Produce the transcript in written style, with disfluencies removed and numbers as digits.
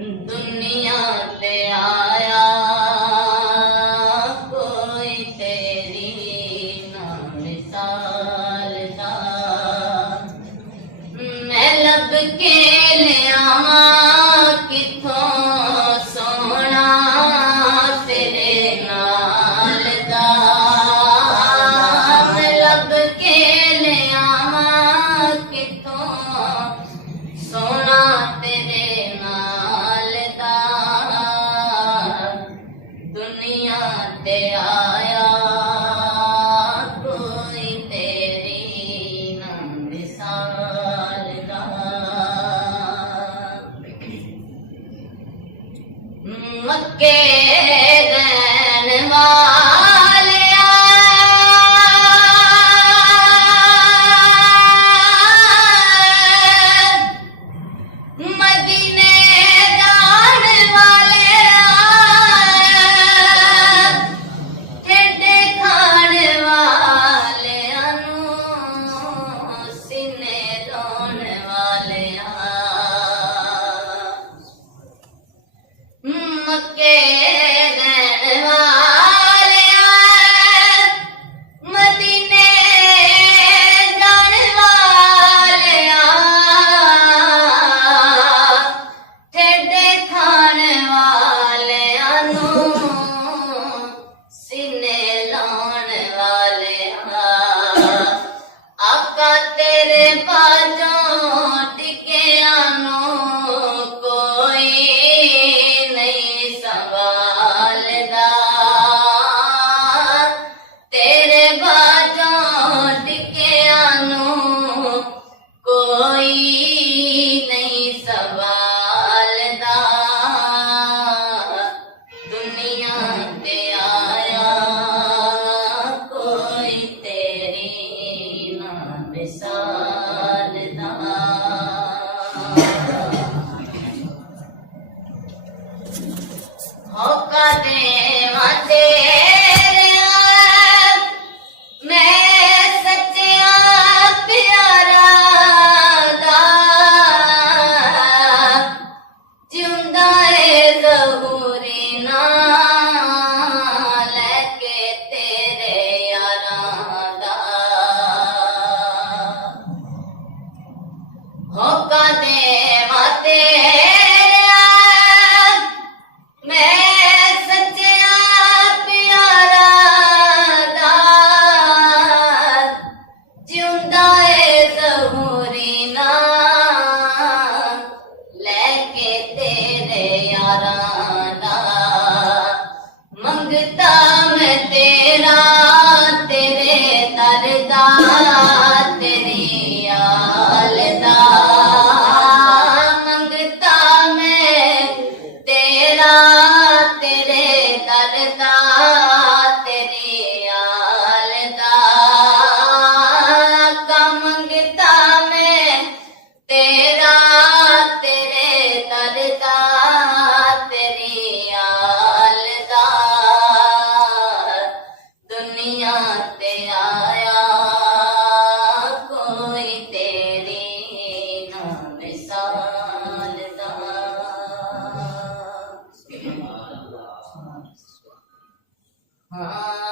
दुनिया ते आया कोई तेरी ना मिसाल दा। मैं लब के ले आवा किथों सोना तेरे नाल दा। मैं लब के ले आवा किथों सोना तेरे नाल दा। दुनिया ते आया कोई तेरी ना मिसाल दा। मक्के रहन वालिया मदीने जान वालिया ठेडे खाण वालिया नूं सीने लाउण वालिया। मक्के रहन वालिया मदीने जाण वालिया ठेडे खाण वालिया नूं सीने लाउण वालिया। आका तेरे बाजों टिकिया नूं कोई नहीं संभालदा। तेरे बाजों टिकिया नूं कोई नहीं संभालदा। दुनिया ते आया कोई तेरी ना मिसाल दा। होका देवा तेरा मैं सच्चा प्यारा दा। जिंदा है ज़हूरी ना लेके तेरे यारां दा। होका देवा तेरा मैं सच्चा प्यारा दा। जिंदा है ज़हूरी ना लेके तेरे यारां दा। मंगता मैं तेरा तेरे दर दा तेरी आल दा। मंगता मैं तेरा तेरे दर दा तेरी आल दा। का मंगता मैं तेरा तेरे दर दा तेरी आल दा। दुनिया ते आया कोई तेरी ना मिसाल दा। हाँ